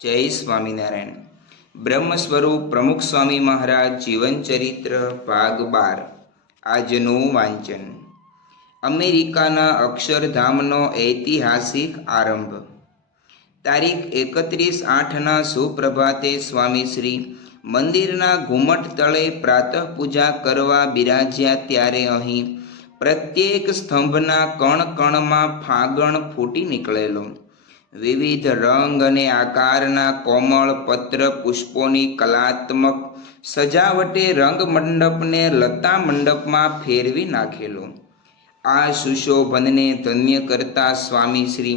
જય સ્વામિનારાયણ. બ્રહ્મ સ્વરૂપ પ્રમુખ સ્વામી મહારાજ જીવન ચરિત્ર ભાગ 12. આજનું વાંચન. અમેરિકાના અક્ષરધામનો ઐતિહાસિક આરંભ. તારીખ 31/8ના સુપ્રભાતે સ્વામી શ્રી મંદિરના ઘુમટ તળે પ્રાતઃ પૂજા કરવા બિરાજ્યા ત્યારે અહીં પ્રત્યેક સ્તંભના કણ કણમાં ફાગણ ફૂટી નીકળેલો. વિવિધ રંગ અને આકારના કોમળ પત્ર પુષ્પોની કલાત્મક સજાવટે રંગ મંડપને લતા મંડપમાં ફેરવી નાખેલો. આ સુશોભનને ધન્ય કરતા સ્વામી શ્રી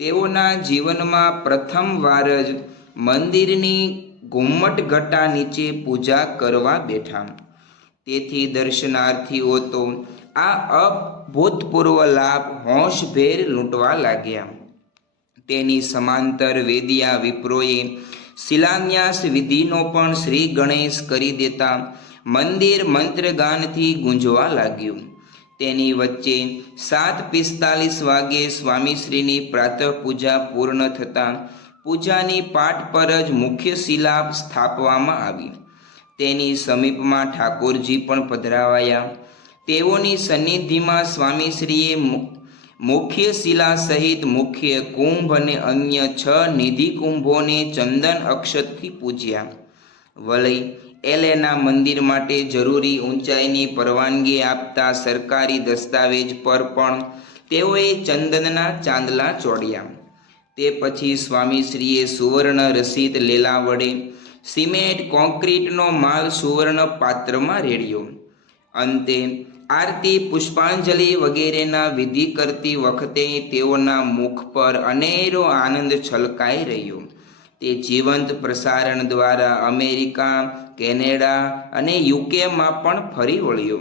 તેઓના જીવનમાં પ્રથમવાર જ મંદિરની ઘુમ્મટ ઘટા નીચે પૂજા કરવા બેઠા. તેથી દર્શનાર્થીઓ તો આ અભૂતપૂર્વ લાભ હોંશભેર લૂંટવા લાગ્યા. તેની સમાંતર વેદિયા વિપ્રોએ શિલાન્યાસ વિધિનો પણ શ્રી ગણેશ કરી દેતા મંદિર મંત્રગાનથી ગુંજવા લાગ્યું. તેની વચ્ચે 7:45 વાગ્યે સ્વામીશ્રીની પ્રાતઃ પૂજા પૂર્ણ થતાં પૂજાની પાટ પર જ મુખ્ય શિલા સ્થાપવામાં આવી. તેની સમીપમાં ઠાકોરજી પણ પધરાવાયા. તેઓની સન્નિધિમાં સ્વામીશ્રીએ મુખ્ય શિલા સહિત મુખ્ય કુંભ અને અન્ય 6 નિધિ કુંભોને ચંદન અક્ષતથી પૂજ્યા. વળી એલેના મંદિર માટે જરૂરી ઊંચાઈની પરવાનગી આપતા સરકારી દસ્તાવેજ પર પણ તેઓએ ચંદનના ચાંદલા ચોડ્યા. તે પછી સ્વામીશ્રીએ સુવર્ણ રસીદ લેલા વડે સિમેન્ટ કોન્ક્રીટનો માલ સુવર્ણ પાત્રમાં રેડ્યો. અંતે આરતી પુષ્પાંજલિ વગેરેના વિધિ કરતી વખતે તેઓના મુખ પર અનેરો આનંદ છલકાઈ રહ્યો. તે જીવંત પ્રસારણ દ્વારા અમેરિકા, કેનેડા અને યુકેમાં પણ ફરી વળ્યો.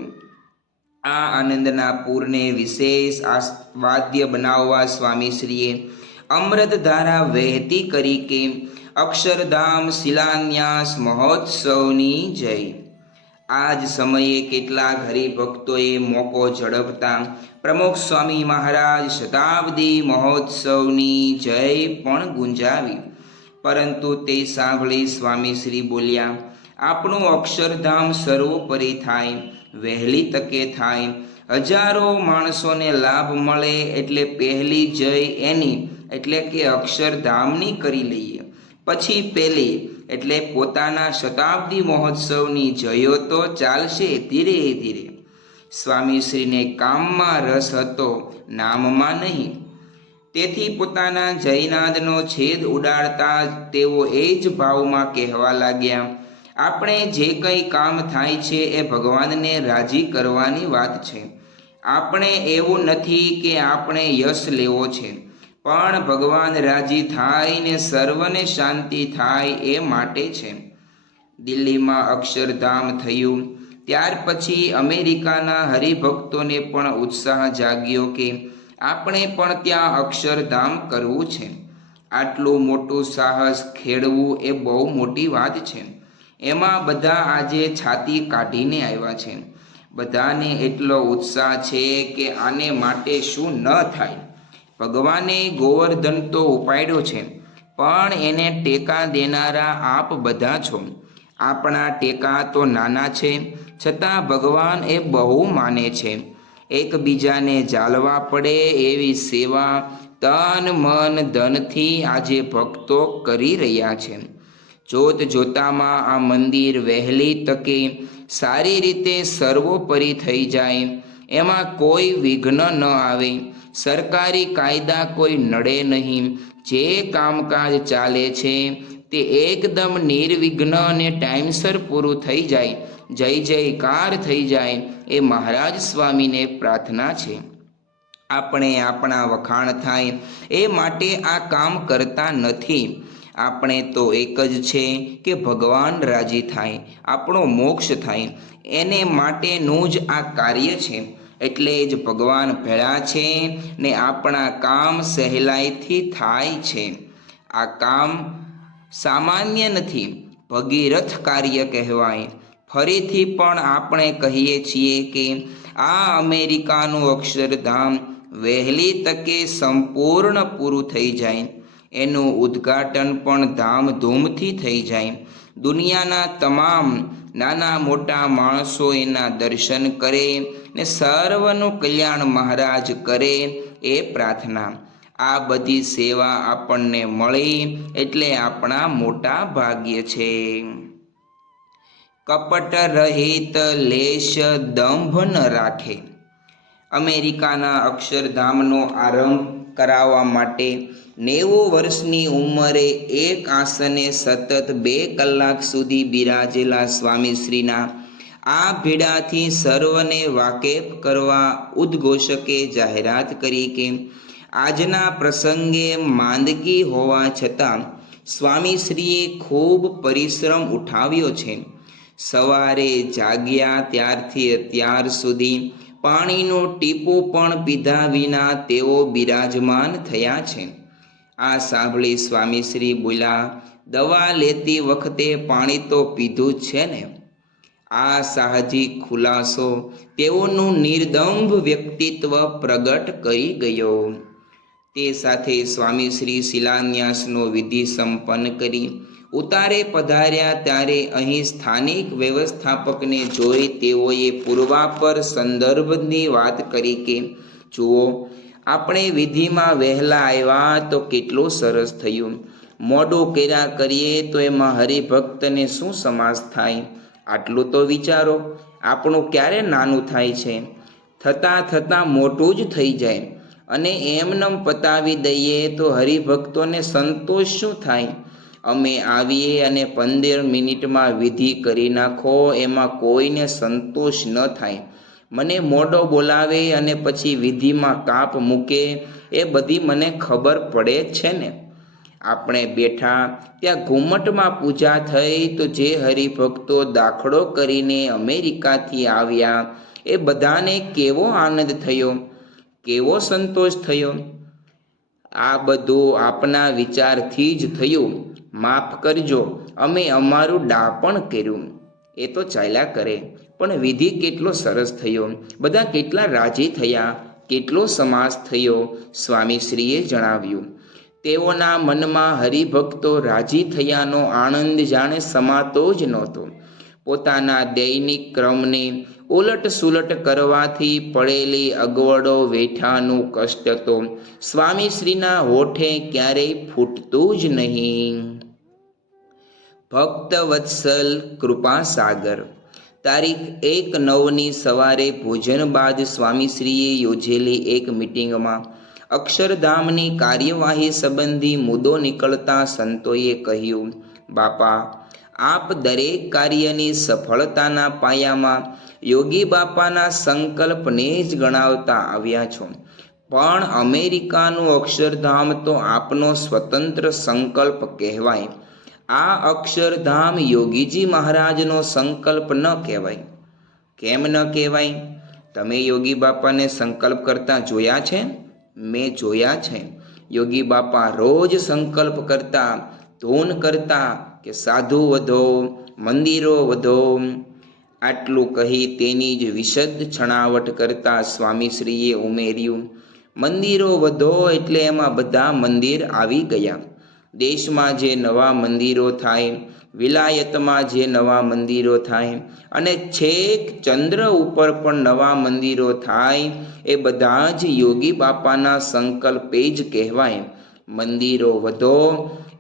આ આનંદના પૂરને વિશેષ આસ્વાદ્ય બનાવવા સ્વામીશ્રીએ અમૃતધારા વહેતી કરી કે અક્ષરધામ શિલાન્યાસ મહોત્સવની જય. આ જ સમયે કેટલાક હરિભક્તોએ મોકો ઝડપતા પ્રમુખ સ્વામી મહારાજ શતાબ્દી મહોત્સવની જય પણ ગુંજાવી. પરંતુ તે સાંભળી સ્વામીશ્રી બોલ્યા, આપણું અક્ષરધામ સર્વોપરી થાય, વહેલી તકે થાય, હજારો માણસોને લાભ મળે એટલે પહેલી જય એની એટલે કે અક્ષરધામની કરી લઈએ. પછી પેલી એટલે પોતાના શતાબ્દી મહોત્સવની જયો તો ચાલશે ધીરે ધીરે. સ્વામીશ્રીને કામમાં રસ હતો, નામમાં નહીં. તેથી પોતાના જયનાદનો છેદ ઉડાડતા તેઓ એ જ ભાવમાં કહેવા લાગ્યા, આપણે જે કંઈ કામ થાય છે એ ભગવાનને રાજી કરવાની વાત છે. આપણે એવું નથી કે આપણે યશ લેવો છે, પણ ભગવાન રાજી થાય ને સર્વને શાંતિ થાય એ માટે છે. દિલ્હીમાં અક્ષરધામ થયું ત્યાર પછી અમેરિકાના હરિભક્તોને પણ ઉત્સાહ જાગ્યો કે આપણે પણ ત્યાં અક્ષરધામ કરવું છે. આટલું મોટું સાહસ ખેડવું એ બહુ મોટી વાત છે. એમાં બધા આજે છાતી કાઢીને આવ્યા છે. બધાને એટલો ઉત્સાહ છે કે આને માટે શું ન થાય. ભગવાને ગોવર્ધન તો ઉપાડ્યો છે, પણ એને ટેકા દેનારા આપ બધા છો. આપણા ટેકા તો નાના છે, છતાં ભગવાન એ બહુ માને છે. એકબીજાને ઝાલવા પડે એવી સેવા તન મન ધનથી આજે ભક્તો કરી રહ્યા છે. જોત જોતામાં આ મંદિર વહેલી તકે સારી રીતે સર્વોપરી થઈ જાય, એમાં કોઈ વિઘ્ન ન આવે, સરકારી કાયદા કોઈ નડે નહીં, જે કામકાજ ચાલે છે તે એકદમ નિર્વિઘ્ન અને ટાઈમસર પૂરું થઈ જાય, જય જયકાર થઈ જાય એ મહારાજ સ્વામીને પ્રાર્થના છે. આપણે આપણા વખાણ થાય એ માટે આ કામ કરતા નથી. આપણે તો એક જ છે કે ભગવાન રાજી થાય, આપણો મોક્ષ થાય, એને માટેનું જ આ કાર્ય છે. એટલે જ ભગવાન ભેળા છે ને આપણા કામ સહેલાઈથી થાય છે. આ કામ સામાન્ય નથી, ભગીરથ કાર્ય કહેવાય. ફરીથી પણ આપણે કહીએ છીએ કે આ અમેરિકાનું અક્ષરધામ વહેલી તકે સંપૂર્ણ પૂરું થઈ જાય એનું ઉદ્ઘાટન પણ ધામધૂમથી થઈ જાય. દુનિયાના તમામ નાના મોટા માણસો એના દર્શન કરે ને સર્વનું કલ્યાણ મહારાજ કરે એ પ્રાર્થના. આ બધી સેવા આપણને મળી એટલે આપણા મોટા ભાગ્ય છે. કપટ રહિત લેશ દંભ ન રાખે. અમેરિકાના અક્ષરધામનો આરંભ કરાવવા માટે 90 વર્ષની ઉંમરે એક આસને સતત 2 કલાક સુધી બિરાજેલા સ્વામીશ્રીના આ ભેડાથી સર્વને વાકેફ કરવા ઉદ્ઘોષકે જાહેરાત કરી કે આજના પ્રસંગે માંદગી હોવા છતાં સ્વામીશ્રીએ ખૂબ પરિશ્રમ ઉઠાવ્યો છે. સવારે જાગ્યા ત્યારથી અત્યાર સુધી પાણીનું ટીપું પણ પીધા વિના તેઓ બિરાજમાન થયા છે. આ સાંભળી સ્વામીશ્રી બોલ્યા, દવા લેતી વખતે પાણી તો પીધું જ છે ને. આ સાહજિક ખુલાસો તેઓનું નિર્દંભ વ્યક્તિત્વ પ્રગટ કરી ગયો. તે સાથે સ્વામીશ્રી શિલાન્યાસનો વિધિ સંપન્ન કરી ઉતારે પધાર્યા ત્યારે અહીં સ્થાનિક વ્યવસ્થાપકને જોઈ તેઓએ પૂર્વાપર સંદર્ભની વાત કરી કે જુઓ, આપણે વિધિમાં વહેલા આવ્યા તો કેટલું સરસ થયું. મોડું કર્યા કરીએ તો એમાં હરિભક્તને શું સમાસ થાય? આટલું તો વિચારો, આપણું ક્યારે નાનું થાય છે? થતાં થતાં મોટું જ થઈ જાય અને એમનેમ પતાવી દઈએ તો હરિભક્તોને સંતોષ શું થાય? અમે આવીએ અને 15 મિનિટમાં વિધિ કરી નાખો, એમાં કોઈને સંતોષ ન થાય. મને મોડો બોલાવે અને પછી વિધિમાં કાપ મૂકે એ બધી મને ખબર પડે જ છે ને. આપણે બેઠા ત્યાં ઘુમ્મટમાં પૂજા થઈ તો જે હરિભક્તો દાખલો કરીને અમેરિકાથી આવ્યા એ બધાને કેવો આનંદ થયો, કેવો સંતોષ થયો. આ બધું આપના વિચારથી જ થયું. માફ કરજો, અમે અમારું ડાપણ કર્યું. એ તો ચાલ્યા કરે, પણ વિધિ કેટલો સરસ થયો, બધા કેટલા રાજી થયા, કેટલો સમાસ થયો, સ્વામીશ્રીએ જણાવ્યું. તેઓના મનમાં હરિભક્તો રાજી થયાનો આનંદ જાણે સમાતો જ નહોતો. પોતાના દૈનિક ક્રમને ઉલટ સુલટ કરવાથી પડેલી અગવડો વેઠાનું કષ્ટ તો સ્વામીશ્રીના હોઠે ક્યારેય ફૂટતું જ નહીં. ભક્ત વત્સલ કૃપાસાગર. તારીખ 1/9ની સવારે ભોજન બાદ સ્વામીશ્રીએ યોજેલી એક મિટિંગમાં અક્ષરધામની કાર્યવાહી સંબંધી મુદ્દો નીકળતા સંતોએ કહ્યું, બાપા, આપ દરેક કાર્યની સફળતાના પાયામાં યોગી બાપાના સંકલ્પને જ ગણાવતા આવ્યા છો, પણ અમેરિકાનું અક્ષરધામ તો આપનો સ્વતંત્ર સંકલ્પ કહેવાય. આ અક્ષરધામ યોગીજી મહારાજનો સંકલ્પ ન કહેવાય. કેમ ન કહેવાય? તમે યોગી બાપાને સંકલ્પ કરતા જોયા છે? મેં જોયા છે. યોગી બાપા રોજ સંકલ્પ કરતા, ધૂન કરતા કે સાધુ વધો, મંદિરો વધો. આટલું કહી તેની જ વિશદ છણાવટ કરતા સ્વામીશ્રીએ ઉમેર્યું, મંદિરો વધો એટલે એમાં બધા મંદિર આવી ગયા. દેશમાં જે નવા મંદિરો થાય, વિલાયતમાં જે નવા મંદિરો થાય અને છેક ચંદ્ર ઉપર પણ નવા મંદિરો થાય, એ બધા જ યોગી બાપાના સંકલ્પે જ કહેવાય. મંદિરો વધો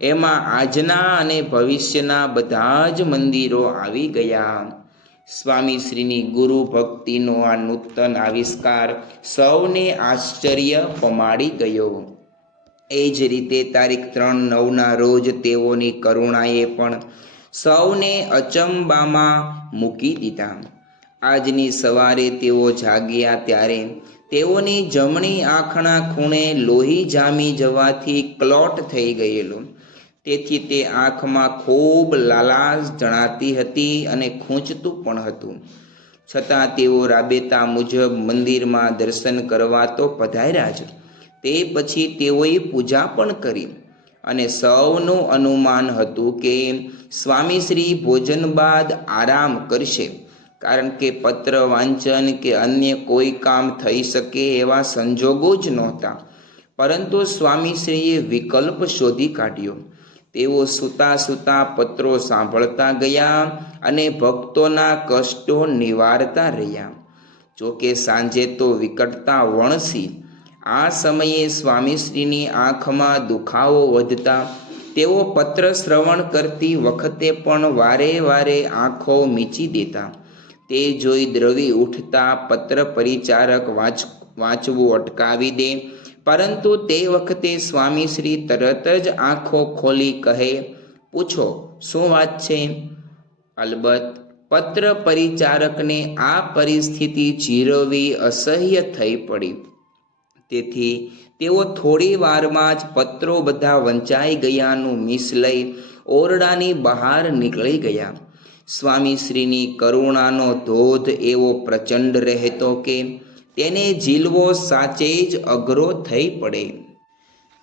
એમાં આજના અને ભવિષ્યના બધા જ મંદિરો આવી ગયા. સ્વામીશ્રીની ગુરુ ભક્તિનો આ નૂતન આવિષ્કાર સૌને આશ્ચર્ય પમાડી ગયો. એ જ રીતે તારીખ 3/9ના રોજ તેઓની કરુણાએ પણ સૌને અચંબામાં મૂકી દીધા. આજની સવારે તેઓ જાગ્યા ત્યારે તેઓની જમણી આંખના ખૂણે લોહી જામી જવાથી ક્લોટ થઈ ગયેલું. તેથી તે આંખમાં ખૂબ લાલાશ જણાતી હતી અને ખૂંચતું પણ હતું. છતાં તેઓ રાબેતા મુજબ મંદિરમાં દર્શન કરવા તો પધાર્યા જ. તે પછી તેઓએ પૂજા પણ કરી અને સૌનું અનુમાન હતું કે સ્વામીશ્રી ભોજન બાદ આરામ કરશે, કારણ કે પત્ર વાંચન કે અન્ય કોઈ કામ થઈ શકે એવા સંજોગો જ નહોતા. પરંતુ સ્વામીશ્રીએ વિકલ્પ શોધી કાઢ્યો. તેઓ સૂતા સૂતા પત્રો સાંભળતા ગયા અને ભક્તોના કષ્ટો નિવારતા રહ્યા. જોકે સાંજે તો વિકટતા વણસી. આ સમયે સ્વામીશ્રીની આંખમાં દુખાવો વધતા તેઓ પત્ર શ્રવણ કરતી વખતે પણ વારે વારે આંખો મીચી દેતા. તે જોઈ દ્રવી ઉઠતા પત્ર પરિચારક વાંચવું અટકાવી દે, પરંતુ તે વખતે સ્વામીશ્રી તરત જ આંખો ખોલી કહે, પૂછો શું વાત છે? અલબત્ત પત્ર પરિચારકને આ પરિસ્થિતિ જીરવવી અસહ્ય થઈ પડી. તેથી તેઓ થોડી વારમાં જ પત્રો બધા વંચાઈ ગયાનું મીસ લઈ ઓરડાની બહાર નીકળી ગયા. સ્વામીશ્રીની કરુણાનો ધોધ એવો પ્રચંડ રહેતો કે તેને ઝીલવો સાચે જ અઘરો થઈ પડે.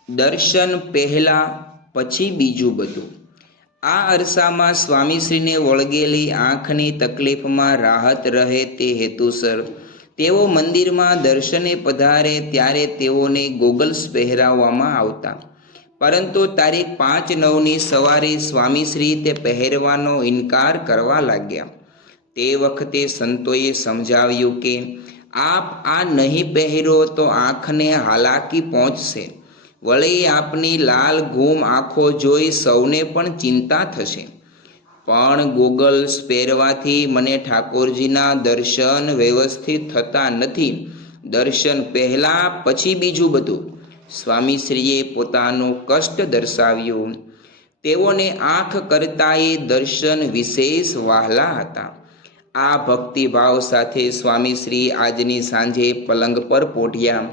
દર્શન પહેલા પછી બીજું બધું. આ અરસામાં સ્વામીશ્રીને વળગેલી આંખની તકલીફમાં રાહત રહે તે હેતુસર તેઓ મંદિરમાં દર્શને પધારે ત્યારે તેઓને ગોગલ્સ પહેરાવવામાં આવતા. પરંતુ તારીખ 5/9ની સવારે સ્વામીશ્રી તે પહેરવાનો ઇનકાર કરવા લાગ્યા. તે વખતે સંતોએ સમજાવ્યું કે આપ આ નહીં પહેરો તો આંખને હાલાકી પહોંચશે. વળી આપની લાલ ઘૂમ આંખો જોઈ સૌને પણ ચિંતા થશે. પણ ગોગલ્સ પહેરવાથી મને ઠાકોરજીના દર્શન વ્યવસ્થિત થતા નથી. દર્શન પહેલાં પછી બીજું બધું. સ્વામીશ્રીએ પોતાનું કષ્ટ દર્શાવ્યું. તેઓને આંખ કરતાંય દર્શન વિશેષ વહાલા હતા. આ ભક્તિભાવ સાથે સ્વામીશ્રી આજની સાંજે પલંગ પર પોઢ્યા.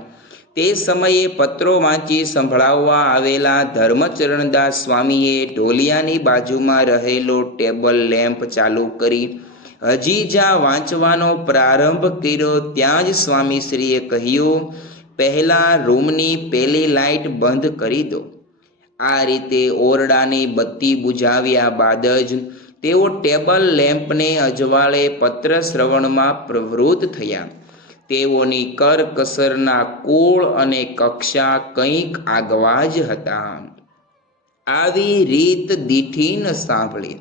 તે સમયે પત્રો વાંચી સંભળાવવા આવેલા ધર્મચરણદાસ સ્વામીએ ઢોલિયાની બાજુમાં રહેલો ટેબલ લેમ્પ ચાલુ કરી હજી જ્યાં વાંચવાનો પ્રારંભ કર્યો ત્યાં જ સ્વામીશ્રીએ કહ્યું, પહેલાં રૂમની પેલી લાઇટ બંધ કરી દો. આ રીતે ઓરડાની બત્તી બુઝાવ્યા બાદ જ તેઓ ટેબલ લેમ્પને અજવાળે પત્ર શ્રવણમાં પ્રવૃત્ત થયા. તેઓની કરકસરના કુળ અને કક્ષા કંઈક આગવા જ હતા. આવી રીત દીઠી ન સાંભળી.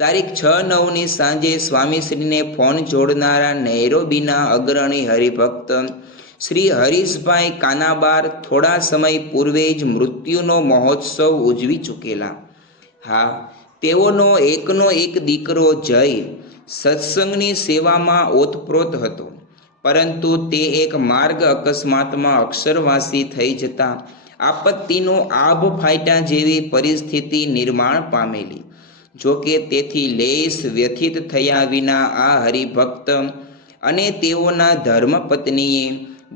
તારીખ 6/9ની સાંજે સ્વામીશ્રીને ફોન જોડનારા નૈરોબીના અગ્રણી હરિભક્ત શ્રી હરીશભાઈ કાનાબાર થોડા સમય પૂર્વે જ મૃત્યુનો મહોત્સવ ઉજવી ચૂકેલા. હા, તેઓનો એકનો એક દીકરો જય સત્સંગની સેવામાં ઓતપ્રોત હતો, પરંતુ તે એક માર્ગ અકસ્માતમાં અક્ષરવાસી થઈ જતા આપત્તિનો આભ ફાટ્યા જેવી પરિસ્થિતિ નિર્માણ પામેલી. જોકે તેથી લેશ વ્યથિત થયા વિના આ હરિભક્ત અને તેઓના ધર્મપત્નીએ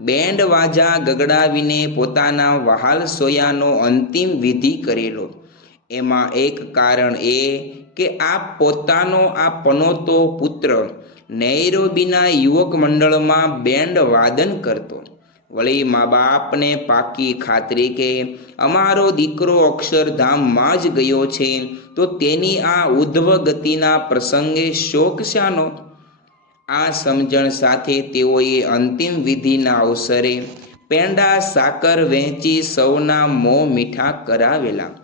બેન્ડ વાજા ગગડાવીને પોતાના વહાલ સોયાનો અંતિમ વિધિ કરેલો. એમાં એક કારણ એ કે આ પોતાનો આ પનોતો પુત્ર નૈરોબીના યુવક મંડળમાં બેન્ડ વાદન કરતો. વળી મા બાપને પાકી ખાતરી કે અમારો દીકરો અક્ષરધામમાં જ ગયો છે, તો તેની આ ઉદ્ધવ ગતિના પ્રસંગે શોક શાનો? આ સમજણ સાથે તેઓએ અંતિમ વિધિના અવસરે પેંડા સાકર વહેંચી સૌના મોં મીઠા કરાવેલા.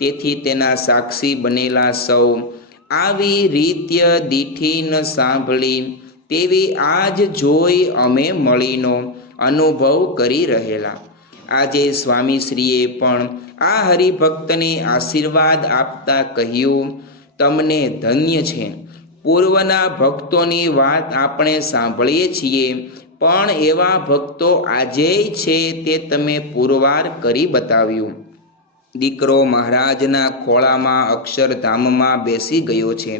તેથી તેના સાક્ષી બનેલા સૌ આવી રીત્ય દીઠી ન સાંભળી તેવી આજ જોઈ અમે મળીનો અનુભવ કરી રહેલા. આજે સ્વામીશ્રીએ પણ આ હરિભક્તને આશીર્વાદ આપતા કહ્યું, તમને ધન્ય છે. પૂર્વના ભક્તોની વાત આપણે સાંભળીએ છીએ, પણ એવા ભક્તો આજેય છે તે તમે પુરવાર કરી બતાવ્યું. દીકરો મહારાજના ખોળામાં અક્ષરધામમાં બેસી ગયો છે.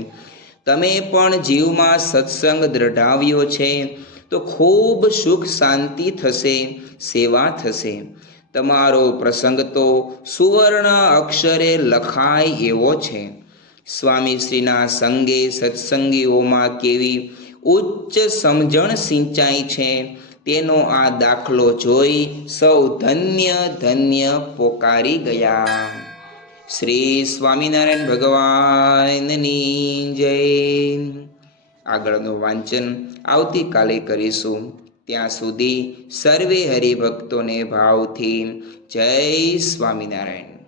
તમે પણ જીવમાં સત્સંગ દ્રઢાવ્યો છે તો ખૂબ સુખ શાંતિ થશે, સેવા થશે. તમારો પ્રસંગ તો સુવર્ણ અક્ષરે લખાય એવો છે. સ્વામીશ્રીના સંગે સત્સંગીઓમાં કેવી ઉચ્ચ સમજણ સિંચાઈ છે તેનો આ દાખલો જોઈ સૌ ધન્ય ધન્ય પોકારી ગયા. શ્રી સ્વામિનારાયણ ભગવાનની જય. આગળનું વાંચન આવતીકાલે કરીશું. ત્યાં સુધી સર્વે હરિભક્તોને ભાવથી જય સ્વામિનારાયણ.